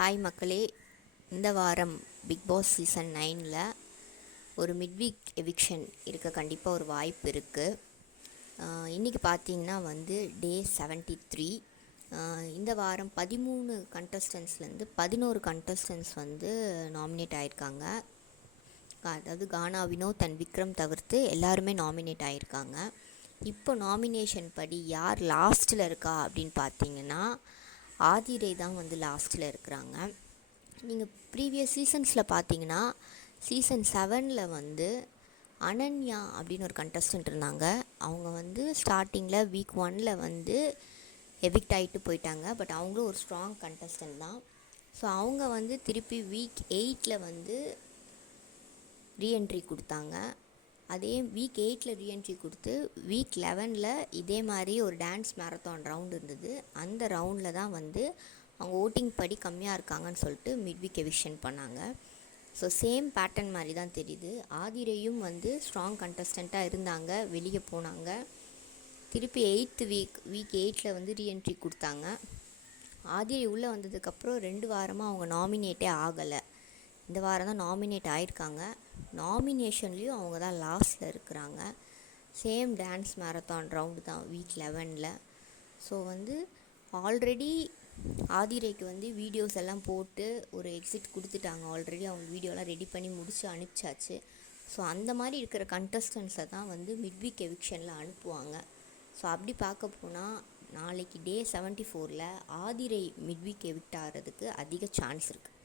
Hi மக்களே இந்த வாரம் பிக் பாஸ் சீசன் நைனில் ஒரு மிட்வீக் எவிக்ஷன் இருக்க கண்டிப்பாக ஒரு வாய்ப்பு இருக்குது இன்றைக்கி பார்த்தீங்கன்னா வந்து டே செவன்ட்டி த்ரீ இந்த வாரம் பதிமூணு கண்டஸ்டன்ஸ்லேருந்து பதினோரு கண்டஸ்டன்ஸ் வந்து நாமினேட் ஆகியிருக்காங்க அதாவது கானா வினோத் அண்ட் விக்ரம் தவிர்த்து எல்லாருமே நாமினேட் ஆகியிருக்காங்க இப்போ நாமினேஷன் படி யார் லாஸ்ட்டில் இருக்கா அப்படின்னு பார்த்தீங்கன்னா ஆதிரை தான் வந்து லாஸ்ட்டில் இருக்கிறாங்க. நீங்கள் ப்ரீவியஸ் சீசன்ஸில் பார்த்தீங்கன்னா சீசன் செவனில் வந்து அனன்யா அப்படின்னு ஒரு கண்டஸ்டன்ட் இருந்தாங்க. அவங்க வந்து ஸ்டார்டிங்கில் வீக் ஒனில் வந்து எவிக்ட் ஆகிட்டு போயிட்டாங்க. பட் அவங்களும் ஒரு ஸ்ட்ராங் கண்டஸ்டன்ட் தான். ஸோ அவங்க வந்து திருப்பி வீக் எயிட்டில் வந்து ரீஎன்ட்ரி கொடுத்தாங்க. அதே வீக் எயிட்டில் ரீஎன்ட்ரி கொடுத்து வீக் லெவனில் இதே மாதிரி ஒரு டான்ஸ் மேரத்தான் ரவுண்ட் இருந்தது. அந்த ரவுண்டில் தான் வந்து அவங்க ஓட்டிங் படி கம்மியாக இருக்காங்கன்னு சொல்லிட்டு மிட் வீக் எவிஷன் பண்ணாங்க. ஸோ சேம் பேட்டர்ன் மாதிரி தான் தெரியுது. ஆதிரையும் வந்து ஸ்ட்ராங் கண்டஸ்டண்ட்டாக இருந்தாங்க. வெளியே போனாங்க. திருப்பி எயித்து வீக் வீக் எயிட்டில் வந்து ரீஎன்ட்ரி கொடுத்தாங்க. ஆதிரை உள்ளே வந்ததுக்கப்புறம் ரெண்டு வாரமாக அவங்க நாமினேட்டே ஆகலை. இந்த வாரம் தான் நாமினேட் ஆயிருக்காங்க. நாமினேஷன்லேயும் அவங்க தான் லாஸ்ட்டில் இருக்கிறாங்க. சேம் டான்ஸ் மேரத்தான் ரவுண்டு தான் வீக் லெவனில் ஸோ வந்து ஆல்ரெடி ஆதிரைக்கு வந்து வீடியோஸ் எல்லாம் போட்டு ஒரு எக்ஸிட் கொடுத்துட்டாங்க. ஆல்ரெடி அவங்க வீடியோலாம் ரெடி பண்ணி முடித்து அனுப்பிச்சாச்சு. ஸோ அந்த மாதிரி இருக்கிற கண்டஸ்டன்ஸை தான் வந்து மிட் வீக் எவிக்ஷனில் அனுப்புவாங்க. ஸோ அப்படி பார்க்க போனால் நாளைக்கு டே செவன்ட்டி ஃபோரில் ஆதிரை மிட் வீக் எவிக்ட் ஆகிறதுக்கு அதிக சான்ஸ் இருக்குது